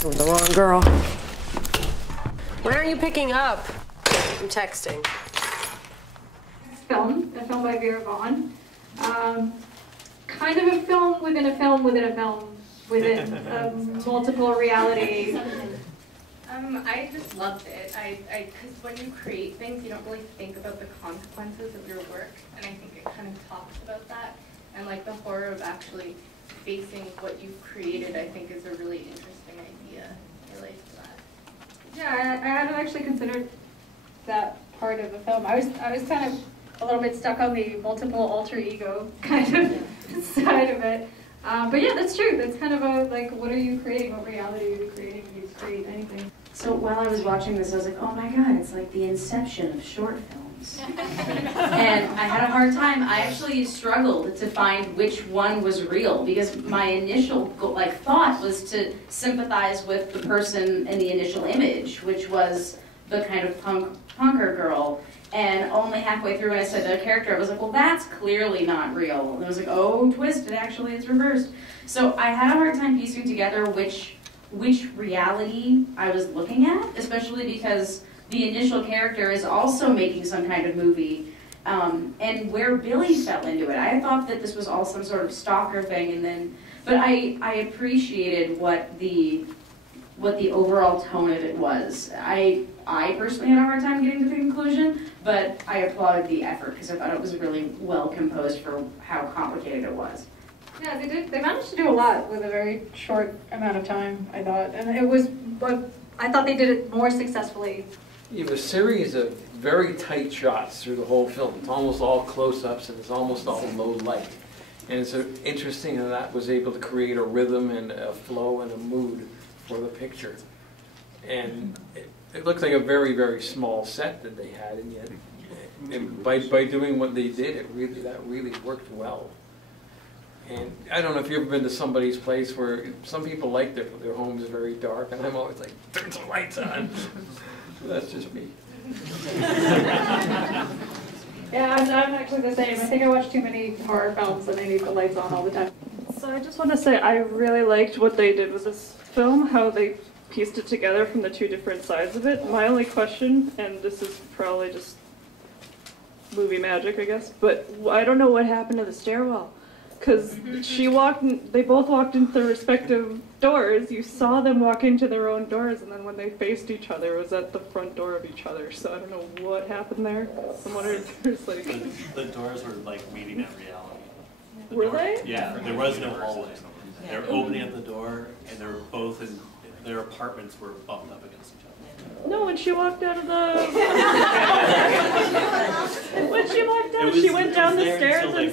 talking with the wrong girl. When are you picking up? I'm texting. A film by VERA VAUGHN. Kind of a film within a film within a film within multiple reality. I just loved it. Because when you create things, you don't really think about the consequences of your work, and I think it kind of talks about that. And like the horror of actually facing what you've created, I think is a really interesting idea. I like that. Yeah, I hadn't actually considered that part of the film. I was kind of a little bit stuck on the multiple alter ego kind of side of it. But yeah, that's true. That's kind of a, like, what are you creating? What reality are you creating? Do you create anything? So while I was watching this, I was like, oh my god, it's like the inception of short films. And I had a hard time. I actually struggled to find which one was real, because my initial thought was to sympathize with the person in the initial image, which was the kind of punker girl. And only halfway through when I said the character, I was like, well, that's clearly not real. And I was like, oh, twist, it actually is reversed. So I had a hard time piecing together which reality I was looking at, especially because the initial character is also making some kind of movie, and where Billy fell into it. I thought that this was all some sort of stalker thing, but I appreciated what the overall tone of it was. I personally had a hard time getting to the conclusion, but I applauded the effort because I thought it was really well composed for how complicated it was. Yeah, they did. They managed to do a lot with a very short amount of time, I thought, and it was. But I thought they did it more successfully. You have a series of very tight shots through the whole film. It's almost all close-ups and it's almost all low light. And it's interesting that that was able to create a rhythm and a flow and a mood for the picture. And it looked like a very, very small set that they had, and yet by doing what they did, that really worked well. And I don't know if you've ever been to somebody's place where some people like their homes very dark, and I'm always like, turn some lights on. That's just me. Yeah, I'm actually the same. I think I watch too many horror films and I need the lights on all the time. So I just want to say I really liked what they did with this film, how they pieced it together from the two different sides of it. My only question, and this is probably just movie magic, I guess, but I don't know what happened to the stairwell. Because they both walked into their respective doors. You saw them walk into their own doors, and then when they faced each other, it was at the front door of each other. So I don't know what happened there. I'm wondering if there's like... The doors were like meeting at reality. Were they? Yeah, there was no hallway. They were opening at the door, and they were both in, their apartments were bumped up against each other. No, when she walked out of the... when she walked out, she went down the stairs and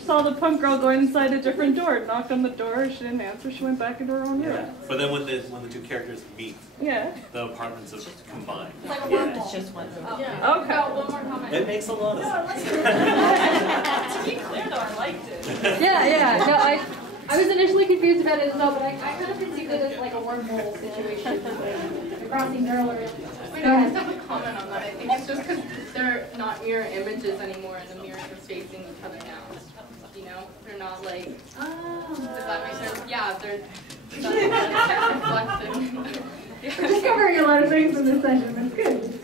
saw the punk girl going inside a different door. Knocked on the door, she didn't answer, she went back into her own room. Yeah. But then when the two characters meet, the apartments have combined. It's like a wormhole. It's just one room. Yeah. Okay. Oh, one more comment. It makes a lot of sense. To be clear though, I liked it. Yeah. No, I was initially confused about it as well, but I kind of perceived it as like a wormhole situation. The crossing girl or... Wait, I just have a comment on that. I think it's just because they're not mirror images anymore and the mirrors are facing each other now. You know? They're not like... Oh. Does that make sense? Yeah, they're... That's reflective. We're discovering a lot of things in this session. That's good.